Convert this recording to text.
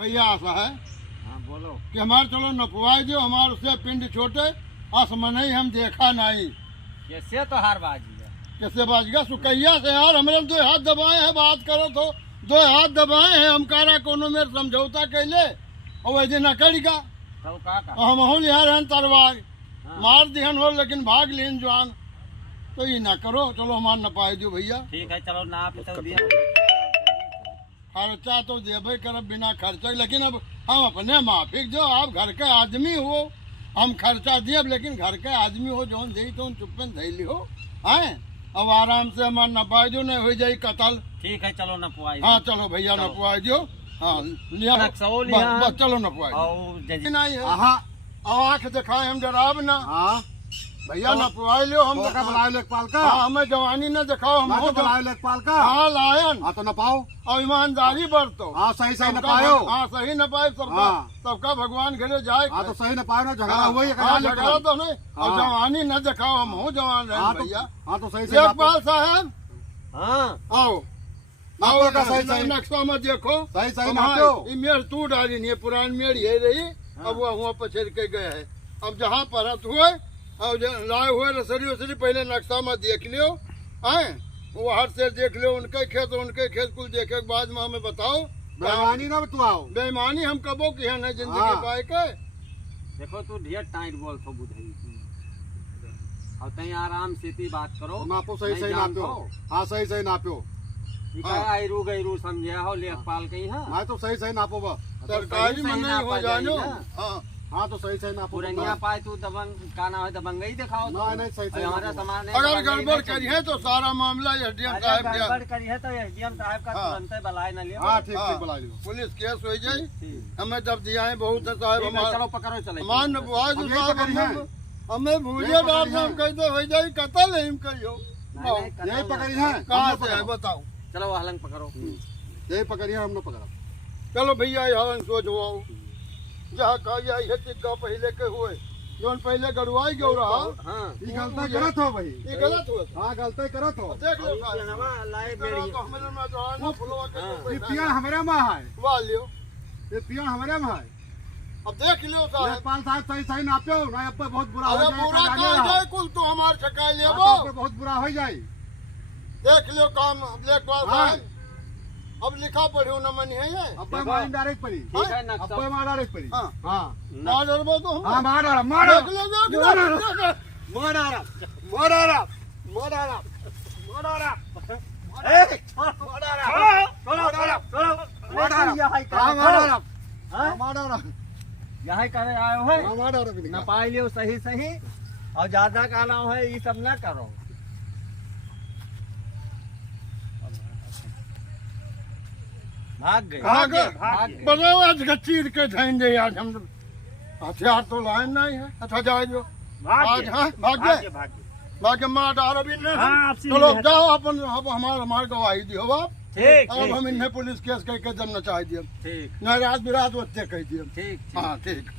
भैया ऐसा है हाँ बोलो कि हमारे चलो नपवाए जो हमारे उससे पिंड छोटे आसमन ही हम देखा नहीं। कैसे तो हार बाजी है। कैसे बाज गया सुकैया से यार हमारे दो हाथ दबाए हैं बात करो तो दो हाथ दबाए हैं हम कारा कोनो में समझौता कैले और वैसे न करेगा तो का हम हो यार हैं तरवार हाँ। मार दिहन हो लेकिन भाग लेन जवान तो ये ना करो चलो हमार नपाए दो भैया। ठीक है चलो नाप तो दिया खर्चा तो देवे करब बिना खर्चा लेकिन अब हम अपने माफिक जो आप घर के आदमी हो हम खर्चा दिए लेकिन घर के आदमी हो जौन दी तो चुप्पन धैली हो हैं अब आराम से हमार नपाए दो नहीं हो जाए कतल। ठीक है चलो नपवाई हाँ चलो भैया नपवाए दो। हाँ लिया नक्सो लिया। बस चलो नपवाए और जजी नहीं है आँख दिखाए हम जराब ना भैया नपवाए लो हम बुलाए लेखपाल का। हाँ हमें जवानी न दिखाओ हम हो बुलाए लेखपाल का। हाँ लायन हाँ तो नपाओ। और ईमानदारी बरतो। हाँ सही सही सबका नपायो। हाँ सही नपाए सबका हाँ। सबका भगवान घरे जाए। हाँ तो सही नपायो ना झगड़ा हुआ ही हाँ झगड़ा तो नहीं और जवानी न दिखाओ हम हो जवान रहे भैया। हाँ तो सही लेखपाल साहब हाँ आओ आओ नक्शा में देखो सही सही नापो। ये मेड़ तू डाली नहीं पुरानी मेड़ ये रही अब वो वहाँ पछड़ के गए है अब जहाँ परत हुए और लाए हुए रसरी वसरी पहले नक्शा में देख लियो आए वो हर से देख लियो उनके खेत कुल देखे के बाद में हमें बताओ। बेईमानी ना तू आओ। बेईमानी हम कबो की है नहीं जिंदगी पाए के। देखो तू ढेर टाइट बोल तो बुझाई और तई आराम से ती बात करो नापो सही सही नापो। हाँ सही सही नापो। आयरू गैरू समझे हो लेखपाल कहीं है हाँ तो सही सही नापो बस सरकारी में नहीं हो जानो। हाँ हाँ तो सही सही नापो। पुरनिया पाए तू दबंग का ना है दबंग ही दिखाओ नहीं नहीं सही सही हमारा नापो। सामान अगर गड़बड़ करी है तो सारा मामला एसडीएम साहब के गड़बड़ करी है तो एसडीएम साहब का तुरंत बलाय न लियो। हाँ ठीक ठीक बुला लियो। पुलिस केस हो जाए ठीक हमें जब दिया है बहुत है साहब है, हमारा चलो पकड़ो चले मान नपवाए जो अब यही साहब पकड़ी है। हमें भूलिए बात हम कहते हो जाए कतल है हम कहियो यही पकड़ी है। कहाँ से है बताओ। चलो हलंग पकड़ो यही पकड़ी है हमने पकड़ा। चलो भैया यहाँ सोचवाओ जहाँ कहा ये टिक्का पहले के हुए जो पहले गड़वाई गयो रहा हाँ ये गलती करत हो भाई। ये गलत हुआ था। हाँ गलती करत हो। देख लो लाए तो हमारे में जो है ना फुलवा के ये पिया हमारे में है। वाह लियो ये पिया हमारे में है। अब देख लियो साहब। लेखपाल साहब सही सही नापो ना अब बहुत बुरा हो अरे जाए। पूरा कल कह जाने जाए कुल तो हमारे छकाई रहो। लेबो हाँ, तो बहुत बुरा हो जाए। देख लियो काम लेखपाल हाँ। साहब अब लिखा पढ़ियो न मन है ये अब मार डायरेक्ट पड़ी। ठीक है अब नक्शा मार डायरेक्ट पड़ी। हाँ। हाँ मार डरबो तो हम हाँ मार डाला मार देख लो देख लो मार डाला मार डाला मार डाला मार डाला यहाँ करे आयो है मार डाला न पाई लियो सही सही और ज्यादा काला है ये सब न करो। भाग गए भाग बड़े आज का चीर के जाएंगे आज हम हथियार तो लाए नहीं है। अच्छा जाए जो आज हाँ भाग गए भाग मार डाल अभी चलो जाओ अपन अब हमारे गवाही दियो आप ठीक अब हम इन्हें पुलिस केस कह के जब न चाह दिए ठीक न रात बिरात बच्चे कह दिए। ठीक हाँ ठीक।